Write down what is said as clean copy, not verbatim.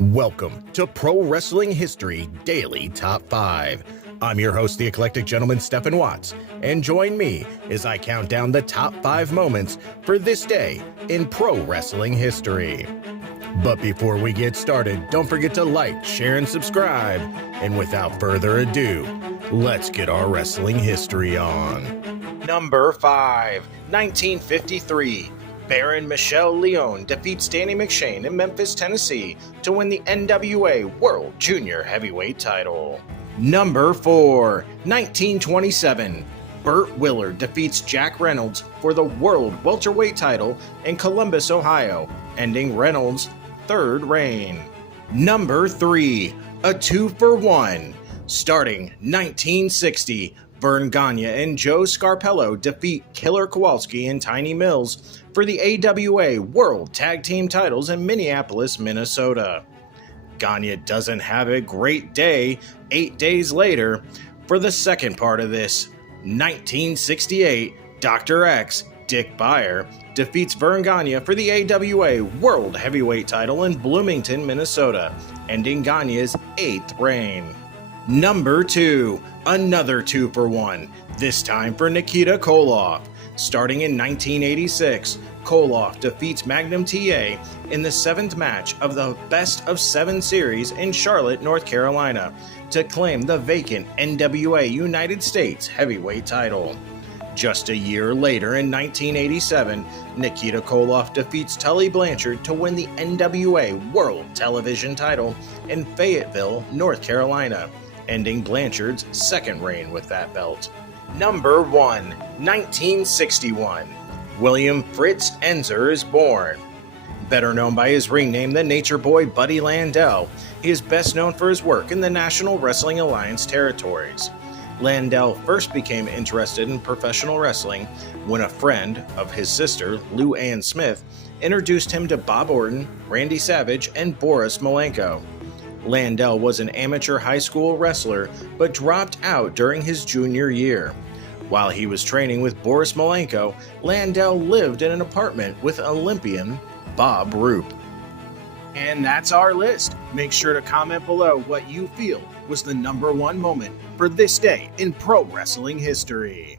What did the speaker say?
Welcome to Pro Wrestling History Daily Top 5. I'm your host, the eclectic gentleman, Stephen Watts, and join me as I count down the top 5 moments for this day in pro wrestling history. But before we get started, don't forget to like, share, and subscribe. And without further ado, let's get our wrestling history on. Number 5, 1953. Baron Michelle Leone defeats Danny McShane in Memphis, Tennessee to win the NWA World Junior Heavyweight title. Number 4, 1927. Bert Willard defeats Jack Reynolds for the World Welterweight title in Columbus, Ohio, ending Reynolds' third reign. Number 3, a 2-for-1. Starting 1960, Vern Gagne and Joe Scarpello defeat Killer Kowalski and Tiny Mills for the AWA World Tag Team titles in Minneapolis, Minnesota. Gagne doesn't have a great day 8 days later. For the second part of this, 1968, Dr. X, Dick Beyer, defeats Vern Gagne for the AWA World Heavyweight title in Bloomington, Minnesota, ending Gagne's 8th reign. Number 2, another 2-for-1, this time for Nikita Koloff. Starting in 1986, Koloff defeats Magnum TA in the 7th match of the Best of 7 series in Charlotte, North Carolina, to claim the vacant NWA United States Heavyweight title. Just a year later, in 1987, Nikita Koloff defeats Tully Blanchard to win the NWA World Television title in Fayetteville, North Carolina, ending Blanchard's 2nd reign with that belt. Number 1, 1961. William Fritz Enzer is born. Better known by his ring name, the Nature Boy Buddy Landau, he is best known for his work in the National Wrestling Alliance territories. Landau first became interested in professional wrestling when a friend of his sister, Lou Ann Smith, introduced him to Bob Orton, Randy Savage, and Boris Malenko. Landau was an amateur high school wrestler, but dropped out during his junior year. While he was training with Boris Malenko, Landau lived in an apartment with Olympian Bob Roop. And that's our list. Make sure to comment below what you feel was the number 1 moment for this day in pro wrestling history.